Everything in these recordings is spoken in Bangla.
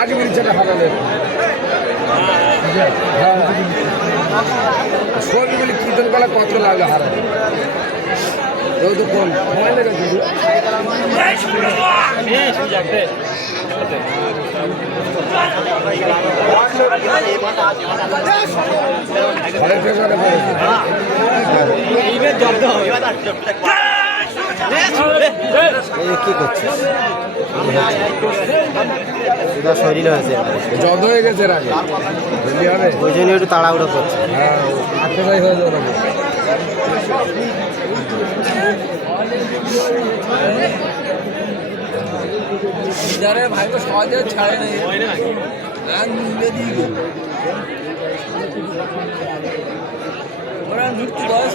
গাড়ি মিলছে হারালে। হ্যাঁ সবগুলি কীর্তন কলা কত লাগল হারালে? রোদ কম। লেগে পড়েছে এই কি করছিস? সুদা শরীর হয়েছে। জদ হয়ে গেছে আগে। ওই জন্য একটু তাড়াহুড়ো করছে। হ্যাঁ আটটাই হয়ে যাবে ভাইকে সহজে ছাড়ে নাই। দিয়ে ওরা মৃত্যু বয়স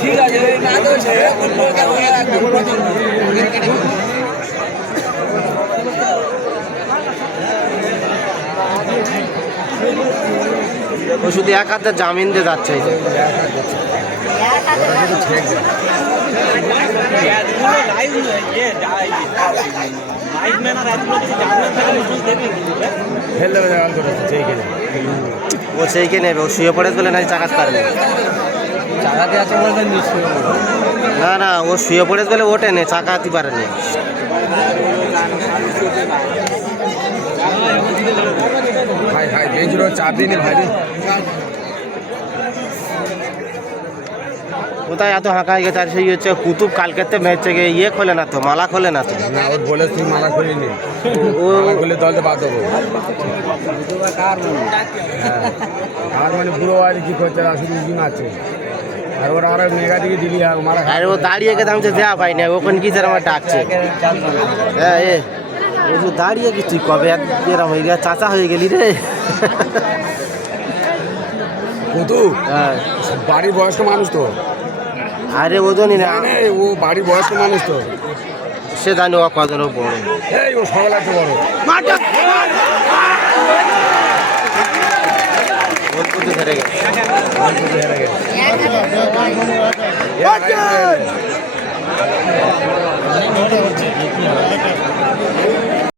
ঠিক আছে না তো সে ও শুধু এক হাতে জামিন দিয়ে যাচ্ছে এই যে। করেছে সেই কিনে ও সেইকে নেবে ও শুয়ে পড়ে বলে নাই চাকাত পারবে না না ও শুয়ে পড়ে গেলে ওঠে নে চাকাতি পারেনি ভাই ভাই বেঞ্চুর চাপ দিনি ভাই কোথায় এত হাঁকা গেছে? আর সেই হচ্ছে কুতুব কালকেতে ম্যাচে গিয়ে ইয়ে খোলে না তো মালা খোলে না তো? না ওর বলে তুই মালা খুলিনি। ও। খুলে দলতে বাদ দেবো। আর মানে বুড়ো বাড়ি কি করছে আসলে উঁকি মারছে। আর ওরা ওরা মেঘা দিকে দিবি আর আর ও দাঁড়িয়ে গেছে আমি তো দেওয়া পাই না ওখানে কি আমার ডাকছে? হ্যাঁ এ। ও যে দাঁড়িয়ে কি তুই কবে এক এরম হয়ে গেছে? চাচা হয়ে গেলি রে। কতু হ্যাঁ। বাড়ির বয়স্ক মানুষ তো। আরে ও জানি না। ও বাড়ির বয়স্ক মানুষ তো। সে জানি ও কজন ও বড়। এই ও সকাল এত বড়। গেছে। হেরে গেছে। হচ্ছে